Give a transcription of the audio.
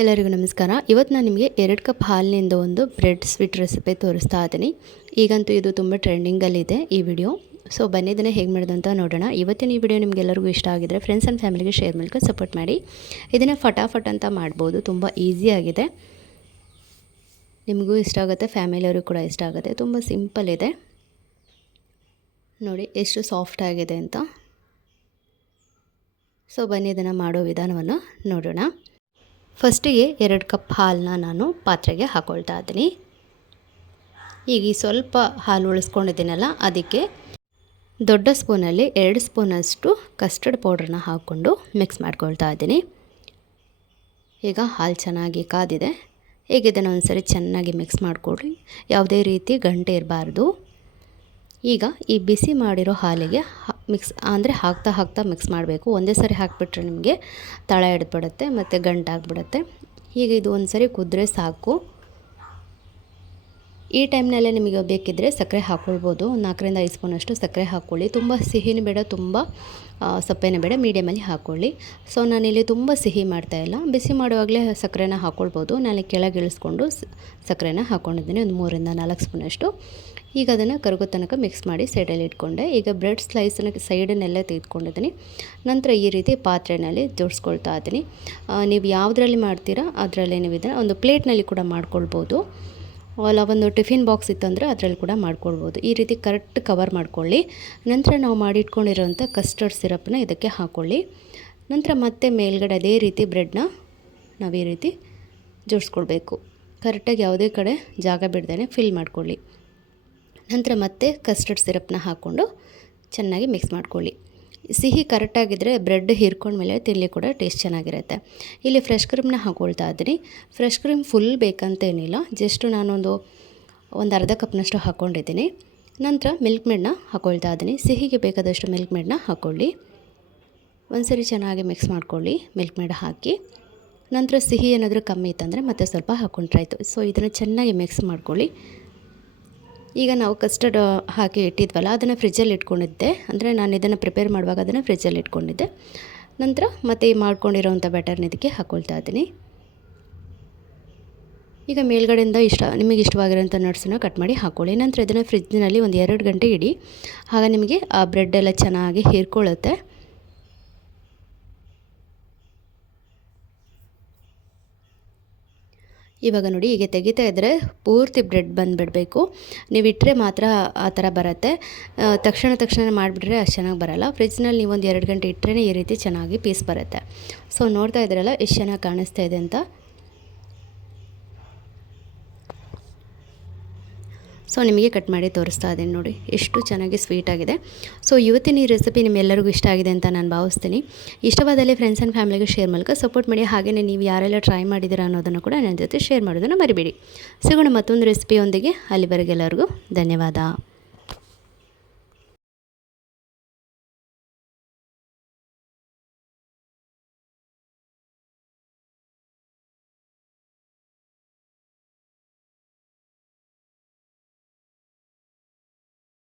ಎಲ್ಲರಿಗೂ ನಮಸ್ಕಾರ. ಇವತ್ತು ನಾನು ನಿಮಗೆ 2 ಕಪ್ ಹಾಲಿನಿಂದ ಒಂದು ಬ್ರೆಡ್ ಸ್ವೀಟ್ ರೆಸಿಪಿ ತೋರಿಸ್ತಾ ಇದ್ದೀನಿ. ಈಗಂತೂ ಇದು ತುಂಬ ಟ್ರೆಂಡಿಂಗಲ್ಲಿದೆ ಈ ವಿಡಿಯೋ. ಸೊ ಬನ್ನಿ ಇದನ್ನು ಹೇಗೆ ಮಾಡೋದು ಅಂತ ನೋಡೋಣ. ಇವತ್ತಿನ ಈ ವಿಡಿಯೋ ನಿಮಗೆಲ್ಲರಿಗೂ ಇಷ್ಟ ಆಗಿದ್ರೆ ಫ್ರೆಂಡ್ಸ್ ಆ್ಯಂಡ್ ಫ್ಯಾಮಿಲಿಗೆ ಶೇರ್ ಮೂಲಕ ಸಪೋರ್ಟ್ ಮಾಡಿ. ಇದನ್ನು ಫಟಾಫಟ್ ಅಂತ ಮಾಡ್ಬೋದು, ತುಂಬ ಈಸಿಯಾಗಿದೆ. ನಿಮಗೂ ಇಷ್ಟ ಆಗುತ್ತೆ, ಫ್ಯಾಮಿಲಿಯವ್ರಿಗೂ ಕೂಡ ಇಷ್ಟ ಆಗುತ್ತೆ. ತುಂಬ ಸಿಂಪಲ್ ಇದೆ ನೋಡಿ ಎಷ್ಟು ಸಾಫ್ಟ್ ಆಗಿದೆ ಅಂತ. ಸೊ ಬನ್ನಿ ಇದನ್ನು ಮಾಡೋ ವಿಧಾನವನ್ನು ನೋಡೋಣ. ಫಸ್ಟಿಗೆ 2 ಕಪ್ ಹಾಲನ್ನ ನಾನು ಪಾತ್ರೆಗೆ ಹಾಕ್ಕೊಳ್ತಾ ಇದ್ದೀನಿ. ಈಗ ಈ ಸ್ವಲ್ಪ ಹಾಲು ಉಳಿಸ್ಕೊಂಡಿದ್ದೀನಲ್ಲ, ಅದಕ್ಕೆ ದೊಡ್ಡ ಸ್ಪೂನಲ್ಲಿ 2 ಸ್ಪೂನಷ್ಟು ಕಸ್ಟರ್ಡ್ ಪೌಡ್ರನ್ನ ಹಾಕ್ಕೊಂಡು ಮಿಕ್ಸ್ ಮಾಡ್ಕೊಳ್ತಾ ಇದ್ದೀನಿ. ಈಗ ಹಾಲು ಚೆನ್ನಾಗಿ ಕಾದಿದೆ. ಈಗ ಇದನ್ನು ಒಂದ್ಸರಿ ಚೆನ್ನಾಗಿ ಮಿಕ್ಸ್ ಮಾಡಿಕೊಡ್ರಿ, ಯಾವುದೇ ರೀತಿ ಗಂಟೆ ಇರಬಾರ್ದು. ಈಗ ಈ ಬಿಸಿ ಮಾಡಿರೋ ಹಾಲಿಗೆ ಹಾಕ್ತಾ ಮಿಕ್ಸ್ ಮಾಡಬೇಕು. ಒಂದೇ ಸರಿ ಹಾಕಿಬಿಟ್ರೆ ನಿಮಗೆ ತಳ ಹಿಡಿದ್ಬಿಡುತ್ತೆ ಮತ್ತು ಗಂಟಾಗಿಬಿಡುತ್ತೆ. ಈಗ ಇದು ಒಂದು ಸರಿ ಕುದ್ರೆ ಸಾಕು. ಈ ಟೈಮ್ನಲ್ಲೇ ನಿಮಗೆ ಬೇಕಿದ್ದರೆ ಸಕ್ಕರೆ ಹಾಕ್ಕೊಳ್ಬೋದು. 4 ರಿಂದ 5 ಸ್ಪೂನಷ್ಟು ಸಕ್ಕರೆ ಹಾಕ್ಕೊಳ್ಳಿ. ತುಂಬ ಸಿಹಿನೂ ಬೇಡ, ತುಂಬ ಸಪ್ಪೆನೂ ಬೇಡ, ಮೀಡಿಯಮಲ್ಲಿ ಹಾಕ್ಕೊಳ್ಳಿ. ಸೊ ನಾನಿಲ್ಲಿ ತುಂಬ ಸಿಹಿ ಮಾಡ್ತಾಯಿಲ್ಲ, ಬಿಸಿ ಮಾಡುವಾಗಲೇ ಸಕ್ಕರೆನ ಹಾಕ್ಕೊಳ್ಬೋದು. ನಾನು ಕೆಳಗೆ ಇಳಿಸ್ಕೊಂಡು ಸಕ್ಕರೆನ ಹಾಕ್ಕೊಂಡಿದ್ದೀನಿ, ಒಂದು 3 ರಿಂದ 4 ಸ್ಪೂನಷ್ಟು. ಈಗ ಅದನ್ನು ಕರಗೋ ತನಕ ಮಿಕ್ಸ್ ಮಾಡಿ ಸೈಡಲ್ಲಿ ಇಟ್ಕೊಂಡೆ. ಈಗ ಬ್ರೆಡ್ ಸ್ಲೈಸನ್ನು ಸೈಡನ್ನೆಲ್ಲ ತೆಗೆದುಕೊಂಡಿದ್ದೀನಿ. ನಂತರ ಈ ರೀತಿ ಪಾತ್ರೆಯಲ್ಲಿ ಜೋಡಿಸ್ಕೊಳ್ತಾ ಇದ್ದೀನಿ. ನೀವು ಯಾವುದರಲ್ಲಿ ಮಾಡ್ತೀರಾ ಅದರಲ್ಲೇ ನೀವು ಇದನ್ನು ಒಂದು ಪ್ಲೇಟ್ನಲ್ಲಿ ಕೂಡ ಮಾಡ್ಕೊಳ್ಬೋದು. ಅಲ್ಲ ಒಂದು ಟಿಫಿನ್ ಬಾಕ್ಸ್ ಇತ್ತಂದರೆ ಅದರಲ್ಲಿ ಕೂಡ ಮಾಡ್ಕೊಳ್ಬೋದು. ಈ ರೀತಿ ಕರೆಕ್ಟ್ ಕವರ್ ಮಾಡ್ಕೊಳ್ಳಿ. ನಂತರ ನಾವು ಮಾಡಿಟ್ಕೊಂಡಿರೋಂಥ ಕಸ್ಟರ್ಡ್ ಸಿರಪ್ನ ಇದಕ್ಕೆ ಹಾಕ್ಕೊಳ್ಳಿ. ನಂತರ ಮತ್ತೆ ಮೇಲ್ಗಡೆ ಅದೇ ರೀತಿ ಬ್ರೆಡ್ನ ನಾವು ಈ ರೀತಿ ಜೋಡಿಸ್ಕೊಳ್ಬೇಕು. ಕರೆಕ್ಟಾಗಿ ಯಾವುದೇ ಕಡೆ ಜಾಗ ಬಿಡ್ದೇ ಫಿಲ್ ಮಾಡ್ಕೊಳ್ಳಿ. ನಂತರ ಮತ್ತೆ ಕಸ್ಟರ್ಡ್ ಸಿರಪ್ನ ಹಾಕ್ಕೊಂಡು ಚೆನ್ನಾಗಿ ಮಿಕ್ಸ್ ಮಾಡ್ಕೊಳ್ಳಿ. ಸಿಹಿ ಕರೆಕ್ಟಾಗಿದ್ದರೆ ಬ್ರೆಡ್ ಹೀರ್ಕೊಂಡ್ಮೇಲೆ ತಿನ್ನಲಿ ಕೂಡ ಟೇಸ್ಟ್ ಚೆನ್ನಾಗಿರುತ್ತೆ. ಇಲ್ಲಿ ಫ್ರೆಶ್ ಕ್ರೀಮ್ನ ಹಾಕ್ಕೊಳ್ತಾ ಇದ್ದೀನಿ. ಫ್ರೆಶ್ ಕ್ರೀಮ್ ಫುಲ್ ಬೇಕಂತೇನಿಲ್ಲ, ಜಸ್ಟ್ ನಾನೊಂದು ಅರ್ಧ ಕಪ್ನಷ್ಟು ಹಾಕ್ಕೊಂಡಿದ್ದೀನಿ. ನಂತರ ಮಿಲ್ಕ್ ಮೇಡನ್ನ ಹಾಕ್ಕೊಳ್ತಾ ಇದ್ದೀನಿ. ಸಿಹಿಗೆ ಬೇಕಾದಷ್ಟು ಮಿಲ್ಕ್ ಮೇಡನ್ನ ಹಾಕ್ಕೊಳ್ಳಿ. ಒಂದ್ಸರಿ ಚೆನ್ನಾಗಿ ಮಿಕ್ಸ್ ಮಾಡ್ಕೊಳ್ಳಿ ಮಿಲ್ಕ್ ಮೇಡ್ ಹಾಕಿ. ನಂತರ ಸಿಹಿ ಏನಾದರೂ ಕಮ್ಮಿ ಇತ್ತಂದರೆ ಮತ್ತೆ ಸ್ವಲ್ಪ ಹಾಕ್ಕೊಂಡ್ರಾಯ್ತು. ಸೊ ಇದನ್ನು ಚೆನ್ನಾಗಿ ಮಿಕ್ಸ್ ಮಾಡ್ಕೊಳ್ಳಿ. ಈಗ ನಾವು ಕಸ್ಟರ್ಡ್ ಹಾಕಿ ಇಟ್ಟಿದ್ವಲ್ಲ, ಅದನ್ನು ಫ್ರಿಜ್ಜಲ್ಲಿ ಇಟ್ಕೊಂಡಿದ್ದೆ. ಅಂದರೆ ನಾನು ಇದನ್ನು ಪ್ರಿಪೇರ್ ಮಾಡುವಾಗ ಅದನ್ನು ಫ್ರಿಜ್ಜಲ್ಲಿ ಇಟ್ಕೊಂಡಿದ್ದೆ. ನಂತರ ಮತ್ತೆ ಈ ಮಾಡ್ಕೊಂಡಿರೋವಂಥ ಬ್ಯಾಟರ್ನ ಇದಕ್ಕೆ ಹಾಕ್ಕೊಳ್ತಾ ಇದ್ದೀನಿ. ಈಗ ಮೇಲ್ಗಡೆಯಿಂದ ನಿಮಗೆ ಇಷ್ಟವಾಗಿರೋಂಥ ನಟ್ಸನ್ನು ಕಟ್ ಮಾಡಿ ಹಾಕ್ಕೊಳ್ಳಿ. ನಂತರ ಇದನ್ನು ಫ್ರಿಜ್ಜಿನಲ್ಲಿ ಒಂದು 2 ಗಂಟೆ ಇಡಿ. ಆಗ ನಿಮಗೆ ಆ ಬ್ರೆಡ್ ಎಲ್ಲ ಚೆನ್ನಾಗಿ ಹೀರ್ಕೊಳ್ಳುತ್ತೆ. ಇವಾಗ ನೋಡಿ, ಹೀಗೆ ತೆಗಿತಾ ಇದ್ದರೆ ಪೂರ್ತಿ ಬ್ರೆಡ್ ಬಂದುಬಿಡಬೇಕು. ನೀವು ಇಟ್ಟರೆ ಮಾತ್ರ ಆ ಥರ ಬರುತ್ತೆ. ತಕ್ಷಣ ಮಾಡಿಬಿಟ್ರೆ ಅಷ್ಟು ಚೆನ್ನಾಗಿ ಬರೋಲ್ಲ. ಫ್ರಿಜ್ನಲ್ಲಿ ನೀವು ಒಂದು 2 ಗಂಟೆ ಇಟ್ಟರೆ ಈ ರೀತಿ ಚೆನ್ನಾಗಿ ಪೀಸ್ ಬರುತ್ತೆ. ಸೊ ನೋಡ್ತಾ ಇದ್ರಲ್ಲ ಎಷ್ಟು ಚೆನ್ನಾಗಿ ಕಾಣಿಸ್ತಾ ಇದೆ ಅಂತ. ಸೊ ನಿಮಗೆ ಕಟ್ ಮಾಡಿ ತೋರಿಸ್ತಾ ಇದ್ದೀನಿ ನೋಡಿ, ಎಷ್ಟು ಚೆನ್ನಾಗಿ ಸ್ವೀಟಾಗಿದೆ. ಸೊ ಇವತ್ತಿನ ಈ ರೆಸಿಪಿ ನಿಮ್ಮೆಲ್ಲರಿಗೂ ಇಷ್ಟ ಆಗಿದೆ ಅಂತ ನಾನು ಭಾವಿಸ್ತೀನಿ. ಇಷ್ಟವಾದಲ್ಲಿ ಫ್ರೆಂಡ್ಸ್ ಆ್ಯಂಡ್ ಫ್ಯಾಮಿಲಿಗೆ ಶೇರ್ ಮೂಲಕ ಸಪೋರ್ಟ್ ಮಾಡಿ. ಹಾಗೆಯೇ ನೀವು ಯಾರೆಲ್ಲ ಟ್ರೈ ಮಾಡಿದ್ದೀರಾ ಅನ್ನೋದನ್ನು ಕೂಡ ನನ್ನ ಜೊತೆ ಶೇರ್ ಮಾಡೋದನ್ನು ಮರಿಬೇಡಿ. ಸಿಗೋಣ ಮತ್ತೊಂದು ರೆಸಿಪಿಯೊಂದಿಗೆ. ಅಲ್ಲಿವರೆಗೆ ಎಲ್ಲರಿಗೂ ಧನ್ಯವಾದ.